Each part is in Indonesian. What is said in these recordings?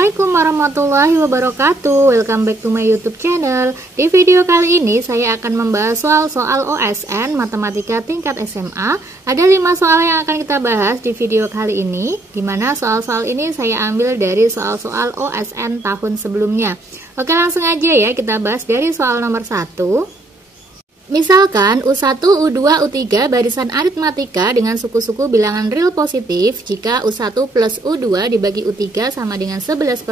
Assalamualaikum warahmatullahi wabarakatuh. Welcome back to my YouTube channel. Di video kali ini saya akan membahas soal-soal OSN Matematika tingkat SMA. Ada 5 soal yang akan kita bahas di video kali ini, dimana soal-soal ini saya ambil dari soal-soal OSN tahun sebelumnya. Oke, langsung aja ya kita bahas dari soal nomor 1. Misalkan U1, U2, U3 barisan aritmatika dengan suku-suku bilangan real positif. Jika U1 plus U2 dibagi U3 sama dengan 11/21,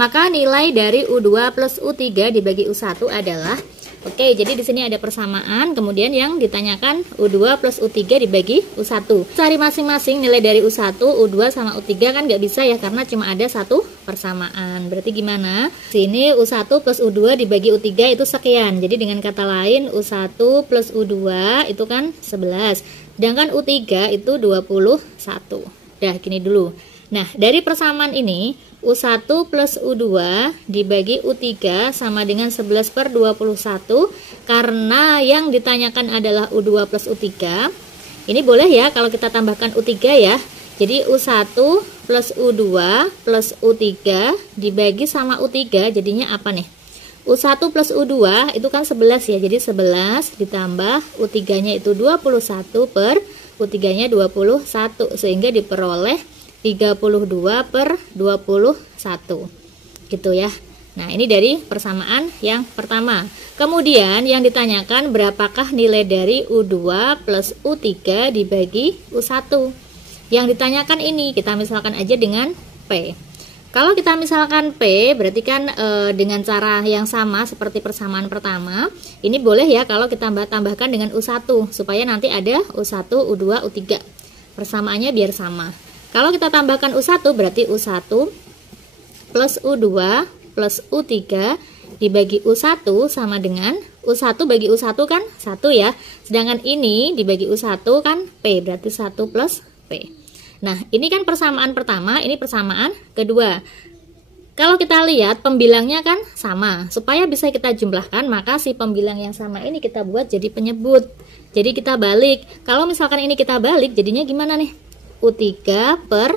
maka nilai dari U2 plus U3 dibagi U1 adalah... Oke, jadi di sini ada persamaan, kemudian yang ditanyakan U2 plus U3 dibagi U1. Cari masing-masing nilai dari U1, U2 sama U3 kan nggak bisa ya, karena cuma ada satu persamaan. Berarti gimana? Sini U1 plus U2 dibagi U3 itu sekian. Jadi dengan kata lain U1 plus U2 itu kan 11. Sedangkan U3 itu 21. Dah, gini dulu. Nah, dari persamaan ini U1 plus U2 dibagi U3 sama dengan 11/21. Karena yang ditanyakan adalah U2 plus U3. Ini boleh ya kalau kita tambahkan U3 ya. Jadi U1 plus U2 plus U3 dibagi sama U3 jadinya apa nih? U1 plus U2 itu kan 11 ya. Jadi 11 ditambah U3 nya itu 21 per U3 nya 21, sehingga diperoleh 32/21 gitu ya. Nah, ini dari persamaan yang pertama. Kemudian yang ditanyakan berapakah nilai dari U2 plus U3 dibagi U1. Yang ditanyakan ini kita misalkan aja dengan P. Kalau kita misalkan P berarti kan dengan cara yang sama seperti persamaan pertama. Ini boleh ya kalau kita tambahkan dengan U1 supaya nanti ada U1, U2, U3. Persamaannya biar sama. Kalau kita tambahkan U1 berarti U1 plus U2 plus U3 dibagi U1 sama dengan U1 bagi U1 kan 1 ya. Sedangkan ini dibagi U1 kan P, berarti 1 plus P. Nah, ini kan persamaan pertama, ini persamaan kedua. Kalau kita lihat pembilangnya kan sama. Supaya bisa kita jumlahkan, maka si pembilang yang sama ini kita buat jadi penyebut. Jadi kita balik. Kalau misalkan ini kita balik, jadinya gimana nih? U3 per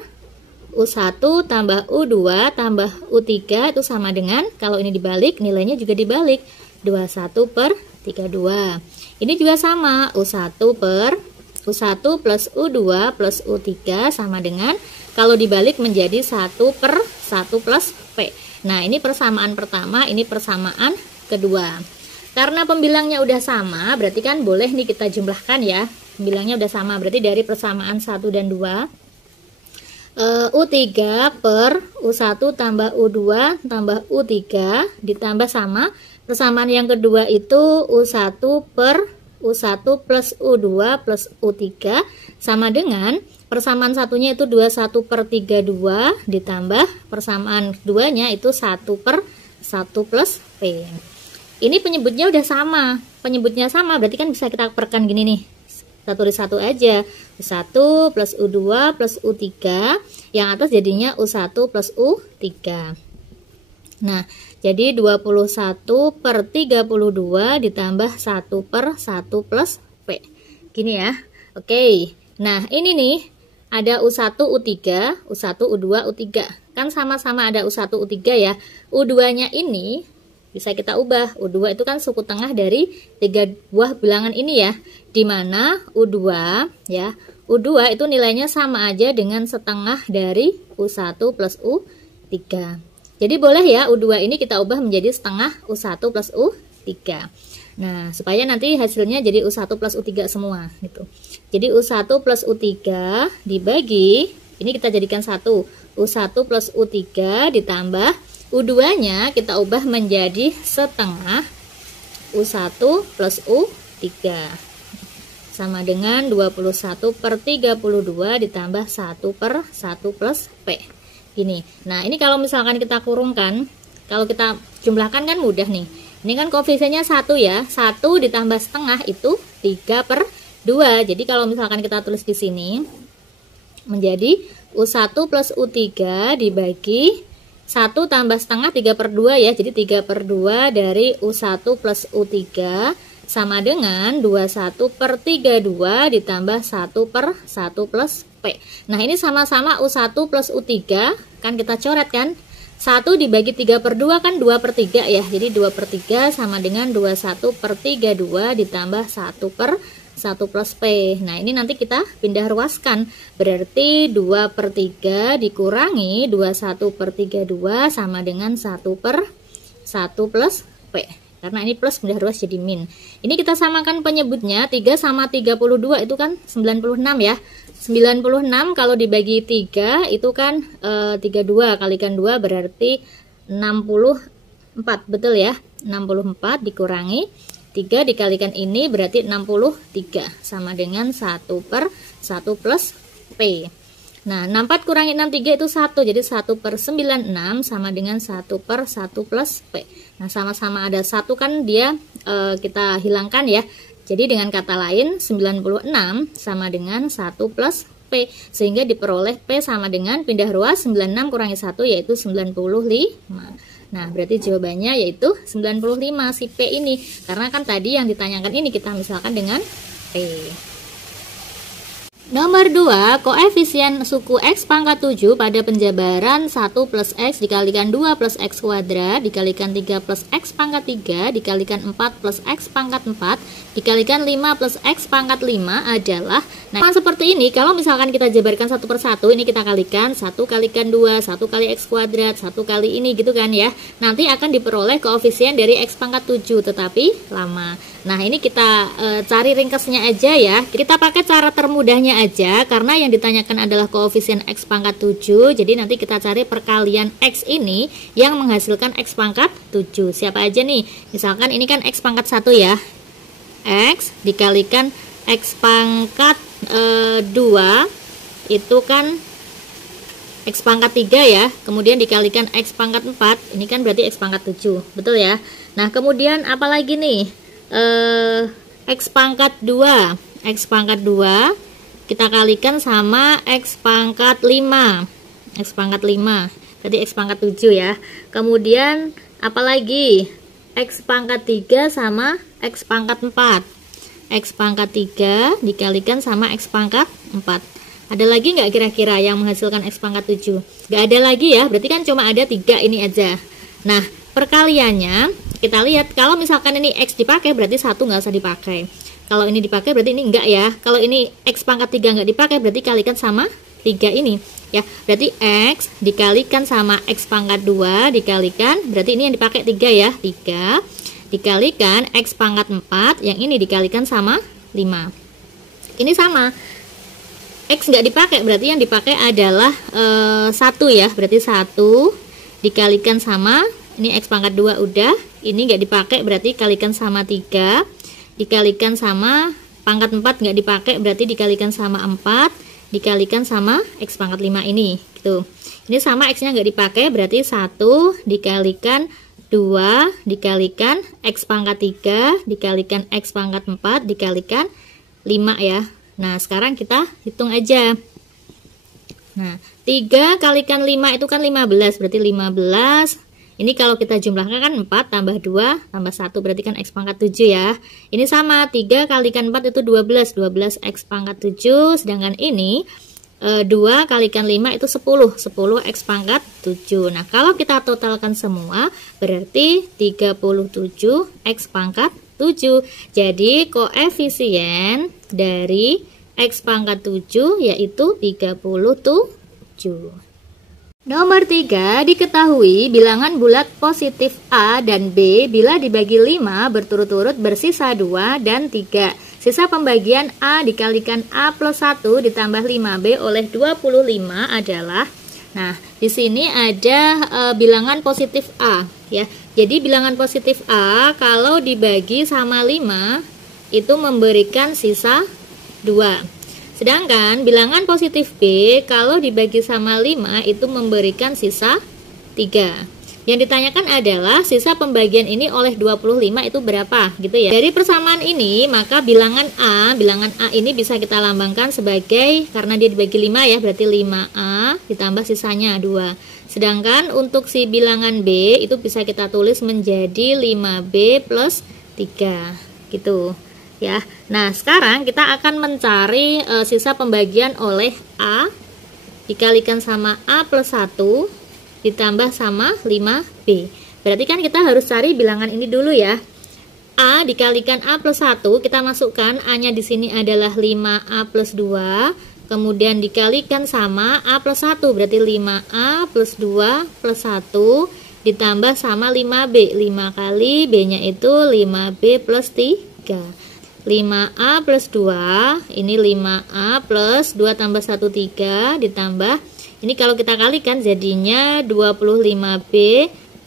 U1 tambah U2 tambah U3 itu sama dengan, kalau ini dibalik nilainya juga dibalik, 21/32. Ini juga sama, U1 per U1 plus U2 plus U3 sama dengan, kalau dibalik menjadi 1/1 plus P. Nah, ini persamaan pertama, ini persamaan kedua. Karena pembilangnya udah sama, berarti kan boleh nih kita jumlahkan ya. Bilangnya udah sama, berarti dari persamaan 1 dan 2 U3 per U1 tambah U2 tambah U3 ditambah sama persamaan yang kedua itu U1 per U1 plus U2 plus U3 sama dengan persamaan satunya itu 21/32 ditambah persamaan keduanya itu 1/1 plus P. Ini penyebutnya udah sama, penyebutnya sama berarti kan bisa kita perkan gini nih. Tulis satu aja, U1 plus U2 plus U3, yang atas jadinya U1 plus U3. Nah, jadi 21/32 ditambah 1/1 plus P. Gini ya. Oke. Nah, ini nih ada U1 U3, U1 U2 U3. Kan sama-sama ada U1 U3 ya. U2-nya ini bisa kita ubah. U2 itu kan suku tengah dari 3 buah bilangan ini ya. Dimana U2 ya, U2 itu nilainya sama aja dengan setengah dari U1 plus U3. Jadi boleh ya U2 ini kita ubah menjadi setengah U1 plus U3. Nah, supaya nanti hasilnya jadi U1 plus U3 semua gitu. Jadi U1 plus U3 dibagi, ini kita jadikan 1. U1 plus U3 ditambah U2-nya kita ubah menjadi setengah U1 plus U3. Sama dengan 21/32 ditambah 1/1 plus P. Gini. Nah, ini kalau misalkan kita kurungkan, kalau kita jumlahkan kan mudah nih. Ini kan koefisiennya 1 ya. 1 ditambah setengah itu 3/2. Jadi kalau misalkan kita tulis di sini menjadi U1 plus U3 dibagi 1 tambah setengah 3/2 ya. Jadi 3/2 dari U1 plus U3 sama dengan 21/32 ditambah 1/1 plus P. Nah, ini sama-sama U1 plus U3, kan kita coret kan. 1 dibagi 3/2 kan 2/3 ya. Jadi 2/3 sama dengan 21/32 ditambah 1/1 plus P. Nah, ini nanti kita pindah ruaskan. Berarti 2/3 dikurangi 21/32 sama dengan 1/1 plus P. Karena ini plus pindah ruas jadi min. Ini kita samakan penyebutnya. 3 sama 32 itu kan 96 ya. 96 kalau dibagi 3 itu kan 32 kalikan 2 berarti 64. Betul ya? 64 dikurangi 3 dikalikan ini berarti 63 sama dengan 1/1 plus P. Nah, 64 kurangi 63 itu 1, jadi 1/96 sama dengan 1/1 plus P. Nah, sama-sama ada 1 kan dia kita hilangkan ya. Jadi dengan kata lain 96 sama dengan 1 plus P. Sehingga diperoleh P sama dengan pindah ruas 96 kurangi 1 yaitu 95. Nah, berarti jawabannya yaitu 95 si P ini. Karena kan tadi yang ditanyakan ini kita misalkan dengan P. Nomor 2, koefisien suku X pangkat 7 pada penjabaran 1 plus X dikalikan 2 plus X kuadrat dikalikan 3 plus X pangkat 3 dikalikan 4 plus X pangkat 4 dikalikan 5 plus X pangkat 5 adalah, nah seperti ini. Kalau misalkan kita jabarkan satu per satu, ini kita kalikan 1 kalikan 2, 1 kali X kuadrat, 1 kali ini gitu kan ya. Nanti akan diperoleh koefisien dari X pangkat 7 tetapi lama. Nah, ini kita cari ringkasnya aja ya. Kita pakai cara termudahnya aja karena yang ditanyakan adalah koefisien X pangkat 7. Jadi nanti kita cari perkalian X ini yang menghasilkan X pangkat 7. Siapa aja nih? Misalkan ini kan X pangkat 1 ya. X dikalikan X pangkat 2 itu kan X pangkat 3 ya. Kemudian dikalikan X pangkat 4. Ini kan berarti X pangkat 7. Betul ya? Nah, kemudian apa lagi nih? X pangkat 2 kita kalikan sama X pangkat 5 berarti X pangkat 7 ya. Kemudian apalagi X pangkat 3 sama X pangkat 4, X pangkat 3 dikalikan sama X pangkat 4. Ada lagi nggak kira-kira yang menghasilkan X pangkat 7? Nggak ada lagi ya, berarti kan cuma ada 3 ini aja. Nah, perkaliannya kita lihat, kalau misalkan ini X dipakai berarti 1 nggak usah dipakai. Kalau ini dipakai berarti ini enggak ya. Kalau ini X pangkat 3 nggak dipakai berarti kalikan sama 3 ini ya. Berarti X dikalikan sama X pangkat 2 dikalikan, berarti ini yang dipakai 3 ya. 3 dikalikan X pangkat 4, yang ini dikalikan sama 5. Ini sama. X nggak dipakai berarti yang dipakai adalah 1 ya. Berarti 1 dikalikan sama, ini X pangkat 2 udah, ini nggak dipakai berarti kalikan sama 3, dikalikan sama pangkat 4 nggak dipakai berarti dikalikan sama 4, dikalikan sama X pangkat 5 ini gitu. Ini sama X nya nggak dipakai berarti 1 dikalikan 2 dikalikan X pangkat 3 dikalikan X pangkat 4 dikalikan 5 ya. Nah, sekarang kita hitung aja. Nah, 3 kalikan 5 itu kan 15, berarti 15. Ini kalau kita jumlahkan kan 4 tambah 2 tambah 1 berarti kan X pangkat 7 ya. Ini sama, 3 kalikan 4 itu 12, 12 X pangkat 7. Sedangkan ini 2 kalikan 5 itu 10, 10 X pangkat 7. Nah, kalau kita totalkan semua berarti 37 X pangkat 7. Jadi koefisien dari X pangkat 7 yaitu 37. Nomor 3, diketahui bilangan bulat positif A dan B bila dibagi 5 berturut-turut bersisa 2 dan 3. Sisa pembagian A dikalikan A plus 1 ditambah 5B oleh 25 adalah, nah di sini ada bilangan positif A ya. Jadi bilangan positif A kalau dibagi sama 5 itu memberikan sisa 2. Sedangkan bilangan positif B kalau dibagi sama 5 itu memberikan sisa 3. Yang ditanyakan adalah sisa pembagian ini oleh 25 itu berapa gitu ya. Dari persamaan ini maka bilangan A ini bisa kita lambangkan sebagai, karena dia dibagi 5 ya, berarti 5A ditambah sisanya 2. Sedangkan untuk si bilangan B itu bisa kita tulis menjadi 5B plus 3 gitu. ya. Nah, sekarang kita akan mencari sisa pembagian oleh A dikalikan sama A plus 1 ditambah sama 5B. Berarti kan kita harus cari bilangan ini dulu ya. A dikalikan A plus 1, kita masukkan A-nya di sini adalah 5A plus 2, kemudian dikalikan sama A plus 1, berarti 5A plus 2 plus 1 ditambah sama 5B. 5 kali B-nya itu 5B plus 3. 5A plus 2, ini 5A plus 2 tambah 1, 3, ditambah, ini kalau kita kalikan jadinya 25B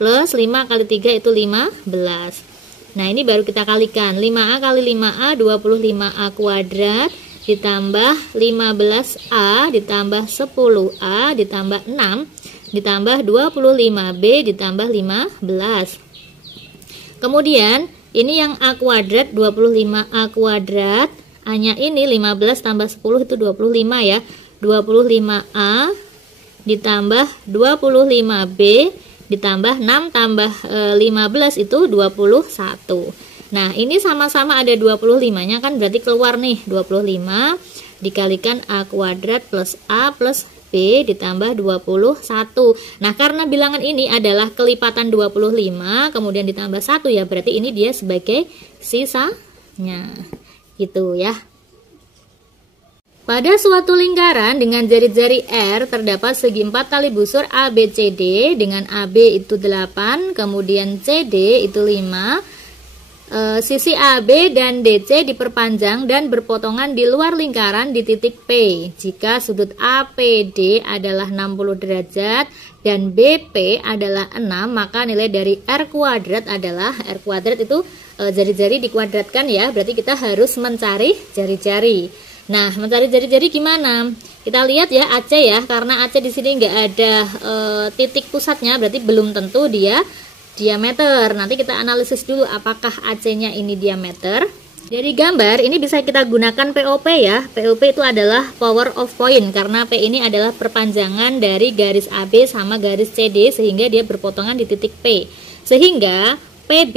plus 5 kali 3 itu 15. Nah, ini baru kita kalikan, 5A kali 5A, 25A kuadrat, ditambah 15A, ditambah 10A, ditambah 6, ditambah 25B, ditambah 15. Kemudian, ini yang A kuadrat, 25A kuadrat, A-nya ini 15 tambah 10 itu 25 ya. 25A ditambah 25B ditambah 6 tambah 15 itu 21. Nah, ini sama-sama ada 25-nya kan, berarti keluar nih 25 dikalikan A kuadrat plus A plus B ditambah 21. Nah, karena bilangan ini adalah kelipatan 25 kemudian ditambah 1 ya, berarti ini dia sebagai sisanya. Gitu ya. Pada suatu lingkaran dengan jari-jari R terdapat segi 4 tali busur ABCD dengan AB itu 8, kemudian CD itu 5. Sisi AB dan DC diperpanjang dan berpotongan di luar lingkaran di titik P. Jika sudut APD adalah 60 derajat dan BP adalah 6, maka nilai dari R kuadrat adalah, R kuadrat itu jari-jari dikuadratkan ya, berarti kita harus mencari jari-jari. Nah, mencari jari-jari gimana? Kita lihat ya AC ya, karena AC di sini nggak ada titik pusatnya, berarti belum tentu dia diameter. Nanti kita analisis dulu apakah AC-nya ini diameter. Dari gambar ini bisa kita gunakan POP ya. POP itu adalah power of point, karena P ini adalah perpanjangan dari garis AB sama garis CD sehingga dia berpotongan di titik P. Sehingga PB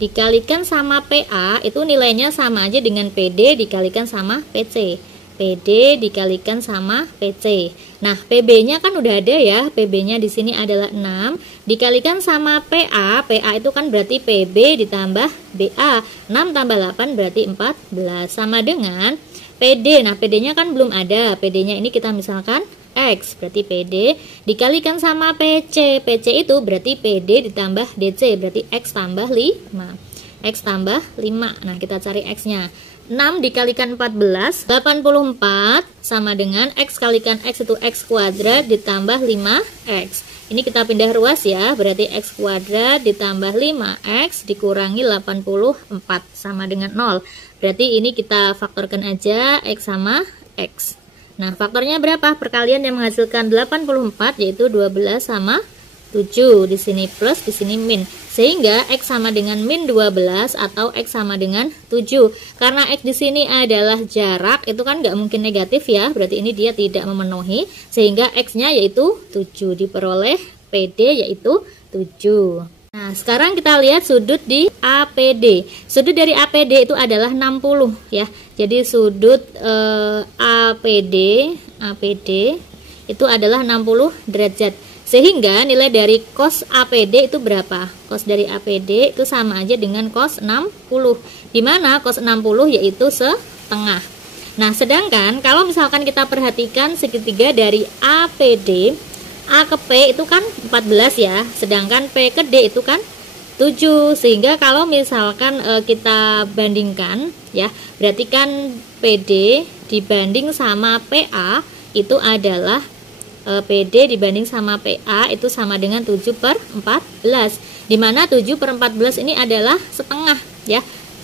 dikalikan sama PA itu nilainya sama aja dengan PD dikalikan sama PC. PD dikalikan sama PC. Nah, PB-nya kan udah ada ya. PB-nya di sini adalah 6 dikalikan sama PA. PA itu kan berarti PB ditambah BA. 6 tambah 8 berarti 14 sama dengan PD. Nah, PD-nya kan belum ada. PD-nya ini kita misalkan X, berarti PD dikalikan sama PC. PC itu berarti PD ditambah DC, berarti X tambah 5. X tambah 5. Nah, kita cari X-nya. 6 dikalikan 14, 84 sama dengan X kalikan X itu X kuadrat ditambah 5X. Ini kita pindah ruas ya, berarti X kuadrat ditambah 5X dikurangi 84 sama dengan 0. Berarti ini kita faktorkan aja X sama X. Nah, faktornya berapa? Perkalian yang menghasilkan 84 yaitu 12 sama 7. Di sini plus, di sini min. Sehingga X sama dengan min 12 atau X sama dengan 7. Karena X di sini adalah jarak, itu kan nggak mungkin negatif ya. Berarti ini dia tidak memenuhi. Sehingga X-nya yaitu 7. Diperoleh PD yaitu 7. Nah, sekarang kita lihat sudut di APD. Sudut dari APD itu adalah 60 ya. Jadi sudut APD itu adalah 60 derajat. Sehingga nilai dari cos APD itu berapa? Cos dari APD itu sama aja dengan cos 60. Dimana cos 60 yaitu setengah. Nah, sedangkan kalau misalkan kita perhatikan segitiga dari APD, A ke P itu kan 14 ya. Sedangkan P ke D itu kan 7. Sehingga kalau misalkan kita bandingkan ya, berarti kan PD dibanding sama PA itu adalah PD dibanding sama PA itu sama dengan 7/14, dimana 7/14 ini adalah setengah ya.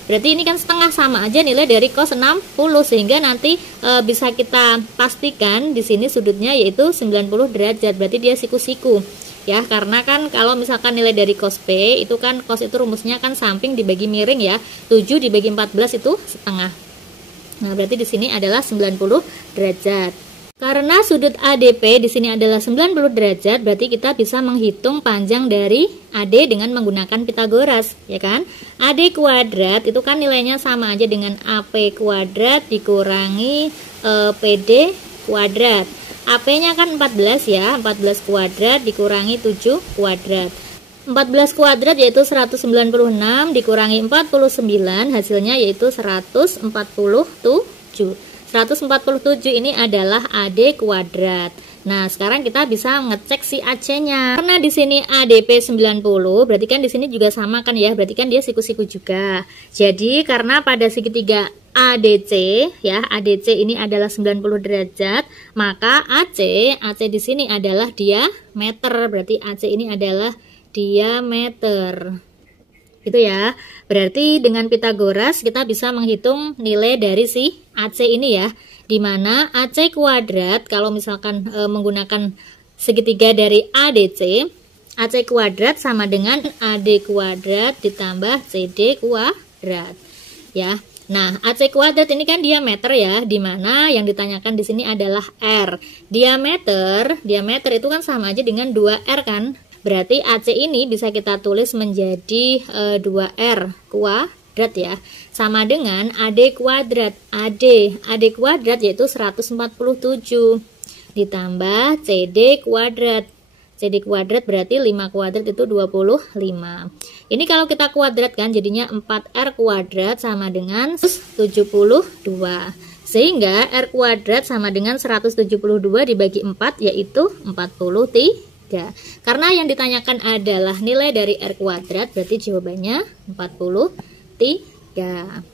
Berarti ini kan setengah, sama aja nilai dari cos 60, sehingga nanti bisa kita pastikan di sini sudutnya yaitu 90 derajat. Berarti dia siku-siku ya, karena kan kalau misalkan nilai dari cos P itu kan cos itu rumusnya kan samping dibagi miring ya. 7 dibagi 14 itu setengah. Nah, berarti di sini adalah 90 derajat. Karena sudut ADP di sini adalah 90 derajat, berarti kita bisa menghitung panjang dari AD dengan menggunakan Pitagoras, ya kan? AD kuadrat itu kan nilainya sama aja dengan AP kuadrat dikurangi PD kuadrat. AP-nya kan 14 ya, 14 kuadrat dikurangi 7 kuadrat. 14 kuadrat yaitu 196 dikurangi 49, hasilnya yaitu 147. 147 ini adalah AD kuadrat. Nah, sekarang kita bisa ngecek si AC-nya. Karena di sini ADP 90, berarti kan di sini juga sama kan ya? Berarti kan dia siku-siku juga. Jadi, karena pada segitiga ADC ya, ADC ini adalah 90 derajat, maka AC di sini adalah diameter. Berarti AC ini adalah diameter. Gitu ya. Berarti dengan Pitagoras kita bisa menghitung nilai dari si AC ini ya. Dimana AC kuadrat kalau misalkan menggunakan segitiga dari ADC, AC kuadrat sama dengan AD kuadrat ditambah CD kuadrat. Ya. Nah, AC kuadrat ini kan diameter ya, dimana yang ditanyakan di sini adalah R. Diameter itu kan sama aja dengan 2R kan? Berarti AC ini bisa kita tulis menjadi 2R kuadrat ya. Sama dengan AD kuadrat. AD kuadrat yaitu 147. Ditambah CD kuadrat. CD kuadrat berarti 5 kuadrat itu 25. Ini kalau kita kuadratkan jadinya 4R kuadrat sama dengan 72. Sehingga R kuadrat sama dengan 172 dibagi 4 yaitu 43. Karena yang ditanyakan adalah nilai dari R kuadrat, berarti jawabannya 43.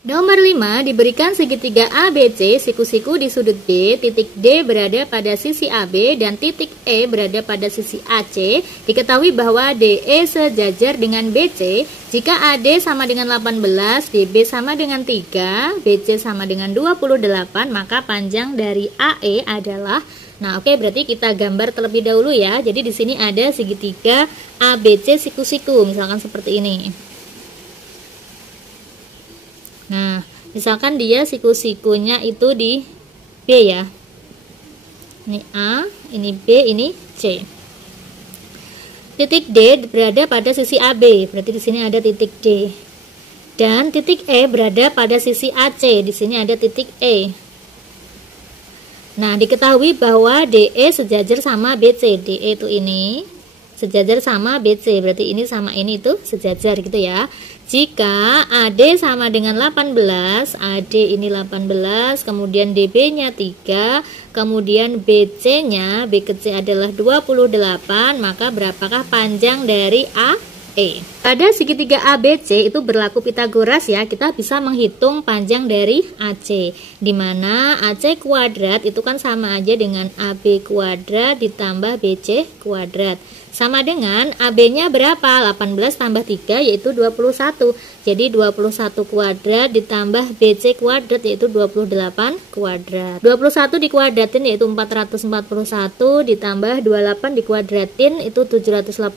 Nomor 5, diberikan segitiga ABC siku-siku di sudut B, titik D berada pada sisi AB dan titik E berada pada sisi AC. Diketahui bahwa DE sejajar dengan BC. Jika AD sama dengan 18, DB sama dengan 3, BC sama dengan 28, maka panjang dari AE adalah. Nah, oke, berarti kita gambar terlebih dahulu ya. Jadi di sini ada segitiga ABC siku-siku, misalkan seperti ini. Nah, misalkan dia siku-sikunya itu di B ya. Ini A, ini B, ini C. Titik D berada pada sisi AB, berarti di sini ada titik D. Dan titik E berada pada sisi AC, di sini ada titik E. Nah, diketahui bahwa DE sejajar sama BC. DE itu ini sejajar sama BC, berarti ini sama ini itu sejajar gitu ya. Jika AD sama dengan 18, AD ini 18, kemudian DB-nya 3, kemudian BC-nya, B ke C adalah 28, maka berapakah panjang dari AE? Pada segitiga ABC itu berlaku Pitagoras ya, kita bisa menghitung panjang dari AC, dimana AC kuadrat itu kan sama aja dengan AB kuadrat ditambah BC kuadrat. Sama dengan AB-nya berapa? 18 tambah 3 yaitu 21. Jadi 21 kuadrat ditambah BC kuadrat yaitu 28 kuadrat. 21 dikuadratin yaitu 441 ditambah 28 dikuadratin itu 784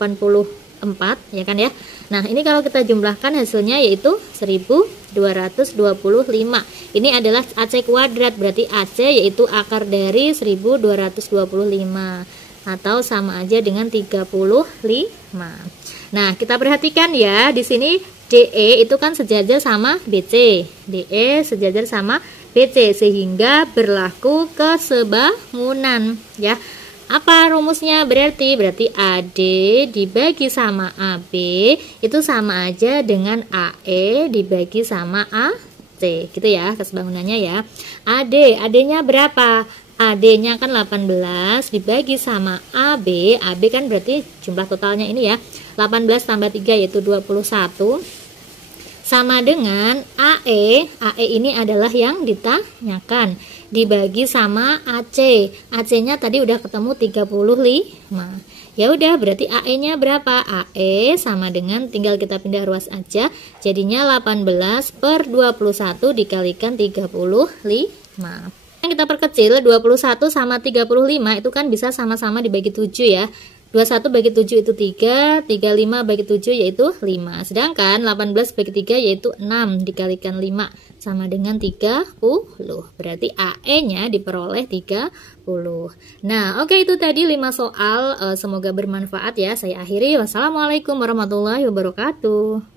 ya kan ya. Nah, ini kalau kita jumlahkan hasilnya yaitu 1225. Ini adalah AC kuadrat, berarti AC yaitu akar dari 1225. Atau sama aja dengan 35. Nah, kita perhatikan ya, di sini DE itu kan sejajar sama BC. DE sejajar sama BC sehingga berlaku kesebangunan ya. Apa rumusnya? Berarti AD dibagi sama AB itu sama aja dengan AE dibagi sama AC. Gitu ya kesebangunannya ya. AD-nya berapa? AD-nya kan 18 dibagi sama AB. AB kan berarti jumlah totalnya ini ya. 18 tambah 3 yaitu 21. Sama dengan AE. AE ini adalah yang ditanyakan. Dibagi sama AC. AC-nya tadi udah ketemu 35. Ya udah, berarti AE-nya berapa? AE sama dengan, tinggal kita pindah ruas aja. Jadinya 18 per 21 dikalikan 35. Kita perkecil 21 sama 35 itu kan bisa sama-sama dibagi 7 ya. 21 bagi 7 itu 3, 35 bagi 7 yaitu 5. Sedangkan 18 bagi 3 yaitu 6 dikalikan 5 sama dengan 30. Berarti AE-nya diperoleh 30. Nah, oke, itu tadi 5 soal. Semoga bermanfaat ya. Saya akhiri. Wassalamualaikum warahmatullahi wabarakatuh.